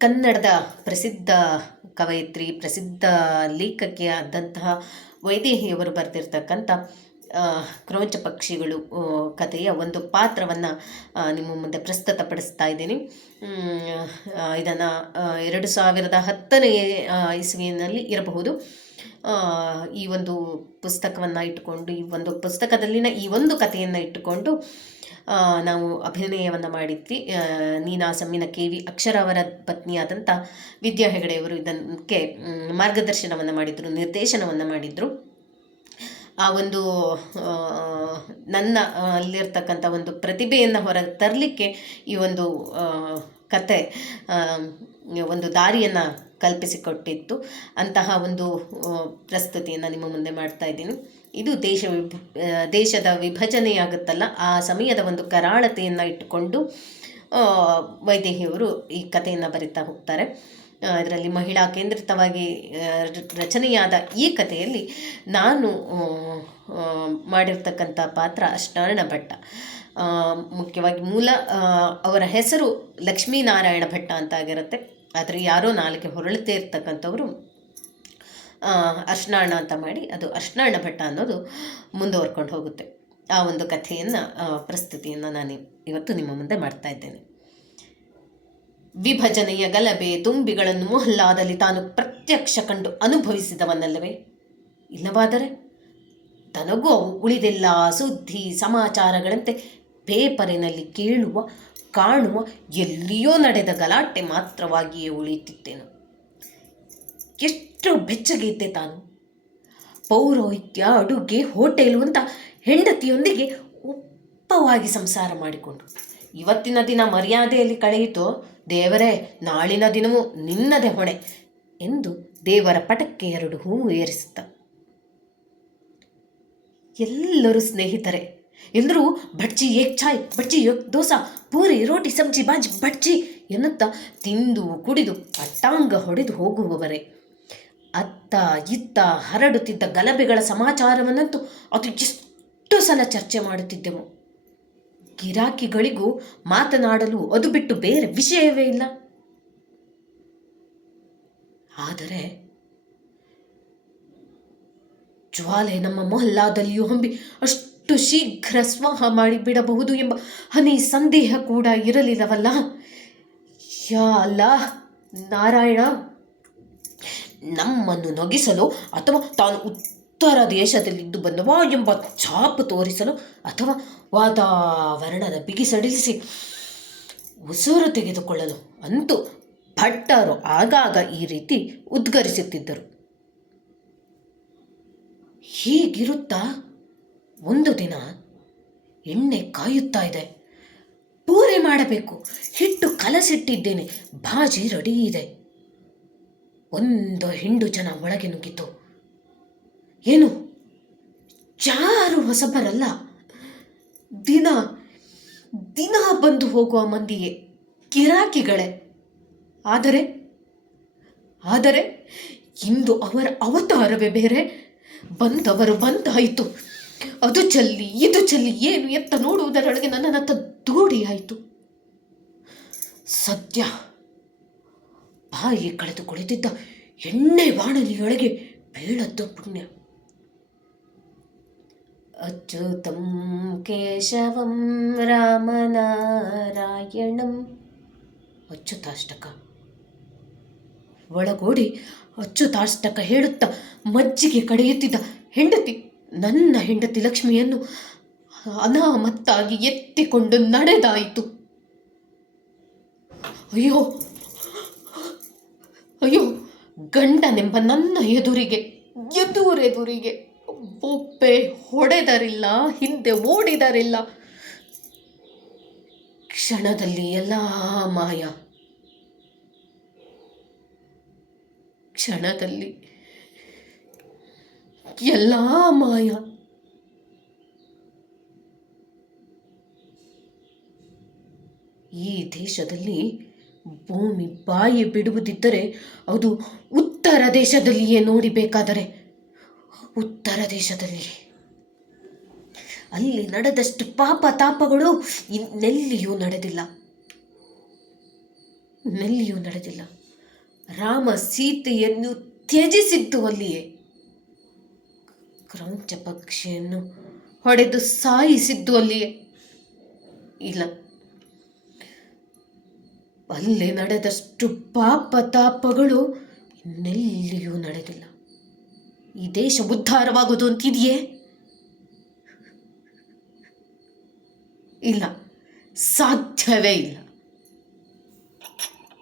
ಕನ್ನಡದ ಪ್ರಸಿದ್ಧ ಕವಯಿತ್ರಿ, ಪ್ರಸಿದ್ಧ ಲೇಖಕಿ ಆದಂತಹ ವೈದೇಹಿಯವರು ಬರೆದಿರ್ತಕ್ಕಂಥ ಕ್ರೋಚ ಪಕ್ಷಿಗಳು ಕಥೆಯ ಒಂದು ಪಾತ್ರವನ್ನು ನಿಮ್ಮ ಮುಂದೆ ಪ್ರಸ್ತುತಪಡಿಸ್ತಾ ಇದ್ದೀನಿ. ಇದನ್ನು ಎರಡು ಸಾವಿರದ ಹತ್ತನೇ ಇಸುವಿನಲ್ಲಿ ಇರಬಹುದು. ಈ ಒಂದು ಪುಸ್ತಕವನ್ನು ಇಟ್ಟುಕೊಂಡು ಈ ಒಂದು ಪುಸ್ತಕದಲ್ಲಿನ ಈ ಒಂದು ಕಥೆಯನ್ನು ಇಟ್ಟುಕೊಂಡು ನಾವು ಅಭಿನಯವನ್ನು ಮಾಡಿದ್ವಿ. ನೀನಾ ಸಮ್ಮಿನ ಕೆ ವಿ ಅಕ್ಷರ ಅವರ ಪತ್ನಿಯಾದಂಥ ವಿದ್ಯಾ ಹೆಗಡೆಯವರು ಇದಕ್ಕೆ ಮಾರ್ಗದರ್ಶನವನ್ನು ಮಾಡಿದರು, ನಿರ್ದೇಶನವನ್ನು ಮಾಡಿದರು. ಆ ಒಂದು ನನ್ನ ಅಲ್ಲಿರ್ತಕ್ಕಂಥ ಒಂದು ಪ್ರತಿಭೆಯನ್ನು ಹೊರಗೆ ತರಲಿಕ್ಕೆ ಈ ಒಂದು ಕತೆ ಒಂದು ದಾರಿಯನ್ನು ಕಲ್ಪಿಸಿಕೊಟ್ಟಿತ್ತು. ಅಂತಹ ಒಂದು ಪ್ರಸ್ತುತಿಯನ್ನು ನಿಮ್ಮ ಮುಂದೆ ಮಾಡ್ತಾ ಇದ್ದೀನಿ. ಇದು ದೇಶ ವಿಭ ದೇಶದ ವಿಭಜನೆಯಾಗುತ್ತಲ್ಲ, ಆ ಸಮಯದ ಒಂದು ಕರಾಳತೆಯನ್ನು ಇಟ್ಟುಕೊಂಡು ವೈದೇಹಿಯವರು ಈ ಕಥೆಯನ್ನು ಬರಿತಾ ಹೋಗ್ತಾರೆ. ಇದರಲ್ಲಿ ಮಹಿಳಾ ಕೇಂದ್ರಿತವಾಗಿ ರಚನೆಯಾದ ಈ ಕಥೆಯಲ್ಲಿ ನಾನು ಮಾಡಿರ್ತಕ್ಕಂಥ ಪಾತ್ರ ಅಷ್ಟಾರ್ಣ ಭಟ್ಟ. ಮುಖ್ಯವಾಗಿ ಮೂಲ ಅವರ ಹೆಸರು ಲಕ್ಷ್ಮೀನಾರಾಯಣ ಭಟ್ಟ ಅಂತ ಆಗಿರುತ್ತೆ. ಆದರೆ ಯಾರೋ ನಾಲಿಕೆ ಹೊರಳುತ್ತೇ ಇರ್ತಕ್ಕಂಥವರು ಅರ್ಶನಾಣ ಅಂತ ಮಾಡಿ ಅದು ಅರ್ಶನಾಣ ಭಟ್ಟ ಅನ್ನೋದು ಮುಂದುವರ್ಕೊಂಡು ಹೋಗುತ್ತೆ. ಆ ಒಂದು ಕಥೆಯನ್ನು ಪ್ರಸ್ತುತಿಯನ್ನು ನಾನು ಇವತ್ತು ನಿಮ್ಮ ಮುಂದೆ ಮಾಡ್ತಾ ಇದ್ದೇನೆ. ವಿಭಜನೆಯ ಗಲಭೆ ತುಂಬಿಗಳನ್ನು ಮೊಹಲ್ಲಾದಲ್ಲಿ ತಾನು ಪ್ರತ್ಯಕ್ಷ ಕಂಡು ಅನುಭವಿಸಿದವನಲ್ಲವೇ? ಇಲ್ಲವಾದರೆ ತನಗೂ ಅವು ಉಳಿದೆಲ್ಲ ಸುದ್ದಿ ಸಮಾಚಾರಗಳಂತೆ ಪೇಪರಿನಲ್ಲಿ ಕೇಳುವ ಕಾಣುವ ಎಲ್ಲಿಯೋ ನಡೆದ ಗಲಾಟೆ ಮಾತ್ರವಾಗಿಯೇ ಉಳಿಯುತ್ತಿದ್ದೇನು ಎಷ್ಟು ಬೆಚ್ಚಗಿದ್ದೆ ತಾನು. ಪೌರೋಹಿತ್ಯ, ಅಡುಗೆ, ಹೋಟೆಲು ಅಂತ ಹೆಂಡತಿಯೊಂದಿಗೆ ಒಪ್ಪವಾಗಿ ಸಂಸಾರ ಮಾಡಿಕೊಂಡು. ಇವತ್ತಿನ ದಿನ ಮರ್ಯಾದೆಯಲ್ಲಿ ಕಳೆಯಿತು, ದೇವರೇ, ನಾಳಿನ ದಿನವೂ ನಿನ್ನದೇ ಹೊಣೆ ಎಂದು ದೇವರ ಪಟಕ್ಕೆ ಎರಡು ಹೂವು ಏರಿಸುತ್ತ. ಎಲ್ಲರೂ ಸ್ನೇಹಿತರೆ ಎಲ್ಲರೂ ಬಡ್ಜಿ ಏಕ್ ಚಾಯ್, ಬಡ್ಜಿ ಏಕ್ ದೋಸಾ, ಪೂರಿ, ರೋಟಿ ಸಬ್ಜಿ ಬಾಜಿ, ಬಡ್ಜಿ ಎನ್ನುತ್ತಾ ತಿಂದು ಕುಡಿದು ಪಟ್ಟಾಂಗ ಹೊಡೆದು ಹೋಗುವವರೇ. ಅತ್ತ ಇತ್ತ ಹರಡುತ್ತಿದ್ದ ಗಲಭೆಗಳ ಸಮಾಚಾರವನ್ನಂತೂ ಅದು ಎಷ್ಟು ಸಲ ಚರ್ಚೆ ಮಾಡುತ್ತಿದ್ದೆವು. ಗಿರಾಕಿಗಳಿಗೂ ಮಾತನಾಡಲು ಅದು ಬಿಟ್ಟು ಬೇರೆ ವಿಷಯವೇ ಇಲ್ಲ. ಆದರೆ ಜ್ವಾಲೆ ನಮ್ಮ ಮೊಹಲ್ಲಾದಲ್ಲಿಯೂ ಹಂಬಿ ಅಷ್ಟು ಶೀಘ್ರ ಸ್ವಾಹ ಮಾಡಿ ಬಿಡಬಹುದು ಎಂಬ ಹನಿ ಸಂದೇಹ ಕೂಡ ಇರಲಿಲ್ಲವಲ್ಲ? ಯಾ ಅಲ್ಲಾ ನಾರಾಯಣ, ನಮ್ಮನ್ನು ನಗಿಸಲು ಅಥವಾ ತಾನು ಉತ್ತರ ದೇಶದಲ್ಲಿದ್ದು ಬಂದವ ಎಂಬ ಛಾಪು ತೋರಿಸಲು ಅಥವಾ ವಾತಾವರಣದ ಬಿಗಿಸಡಿಲಿಸಿ ಉಸಿರು ತೆಗೆದುಕೊಳ್ಳಲು ಅಂತೂ ಭಟ್ಟರು ಆಗಾಗ ಈ ರೀತಿ ಉದ್ಗರಿಸುತ್ತಿದ್ದರು. ಹೀಗಿರುತ್ತಾ ಒಂದು ದಿನ ಎಣ್ಣೆ ಕಾಯುತ್ತಾ ಇದೆ. ಪೂರಿ ಮಾಡಬೇಕು. ಹಿಟ್ಟು ಕಲಸಿಟ್ಟಿದ್ದೇನೆ. ಬಾಜಿ ರೆಡಿ ಇದೆ. ಒಂದು ಹಿಂಡು ಜನ ಒಳಗೆ ನುಗ್ಗಿತು. ಏನು? ಯಾರು ಹೊಸಬರಲ್ಲ? ದಿನ ದಿನ ಬಂದು ಹೋಗುವ ಮಂದಿಯೇ ಕಿರಾಕಿಗಳೇ. ಆದರೆ ಆದರೆ ಇಂದು ಅವರ ಅವತಾರವೇ ಬೇರೆ. ಬಂದವರು ಬಂದಾಯಿತು. ಅದು ಚಲ್ಲಿ, ಇದು ಚಲ್ಲಿ, ಏನು ಎತ್ತ ನೋಡುವುದರೊಳಗೆ ನನ್ನತ್ತ ದೂಡಿ ಆಯಿತು. ಸದ್ಯ ಬಾಯಿ ಕಳೆದು ಕುಳಿತಿದ್ದ ಎಣ್ಣೆ ಬಾಣಲಿಯೊಳಗೆ ಬೀಳದ್ದು ಪುಣ್ಯ. ಅಚ್ಯುತಂ ಕೇಶವಂ ರಾಮನಾರಾಯಣಂ. ಅಚ್ಯುತಾಷ್ಟಕ. ಒಳಗೋಡಿ ಅಚ್ಯುತಾಷ್ಟಕ ಹೇಳುತ್ತಾ ಮಜ್ಜಿಗೆ ಕಡೆಯುತ್ತಿದ್ದ ಹೆಂಡತಿ ನನ್ನ ಹೆಂಡತಿ ಲಕ್ಷ್ಮಿಯನ್ನು ಅನಾಮತ್ತಾಗಿ ಎತ್ತಿಕೊಂಡು ನಡೆದಾಯಿತು. ಅಯ್ಯೋ ಅಯ್ಯೋ, ಗಂಡನೆಂಬ ನನ್ನ ಎದುರಿಗೆ, ಎದುರೆದುರಿಗೆ ಒಬ್ಬೆ ಹೊಡೆದರಿಲ್ಲ, ಹಿಂದೆ ಓಡಿದರಿಲ್ಲ. ಕ್ಷಣದಲ್ಲಿ ಎಲ್ಲ ಮಾಯ. ಕ್ಷಣದಲ್ಲಿ ಎಲ್ಲ ಮಾಯ. ಈ ದೇಶದಲ್ಲಿ ಭೂಮಿ ಬಾಯಿ ಬಿಡುವುದಿದ್ದರೆ ಅದು ಉತ್ತರ ದೇಶದಲ್ಲಿಯೇ ನೋಡಿಬೇಕಾದರೆ ಉತ್ತರ ದೇಶದಲ್ಲಿ. ಅಲ್ಲಿ ನಡೆದಷ್ಟು ಪಾಪ ತಾಪಗಳು ಇನ್ನೆಲ್ಲಿಯೂ ನಡೆದಿಲ್ಲ. ನೆಲ್ಲಿಯೂ ನಡೆದಿಲ್ಲ. ರಾಮ ಸೀತೆಯನ್ನು ತ್ಯಜಿಸಿದ್ದು ಅಲ್ಲಿಯೇ. ಕ್ರೌಂಚ ಪಕ್ಷಿಯನ್ನು ಹೊಡೆದು ಸಾಯಿಸಿದ್ದು ಅಲ್ಲಿಯೇ. ಇಲ್ಲ. ಅಲ್ಲಿ ನಡೆದಷ್ಟು ಪಾಪ ತಾಪಗಳು ಇನ್ನೆಲ್ಲಿಯೂ ನಡೆದಿಲ್ಲ. ಈ ದೇಶ ಉದ್ಧಾರವಾಗೋದು ಅಂತಿದೆಯೇ? ಇಲ್ಲ. ಸಾಧ್ಯವೇ ಇಲ್ಲ.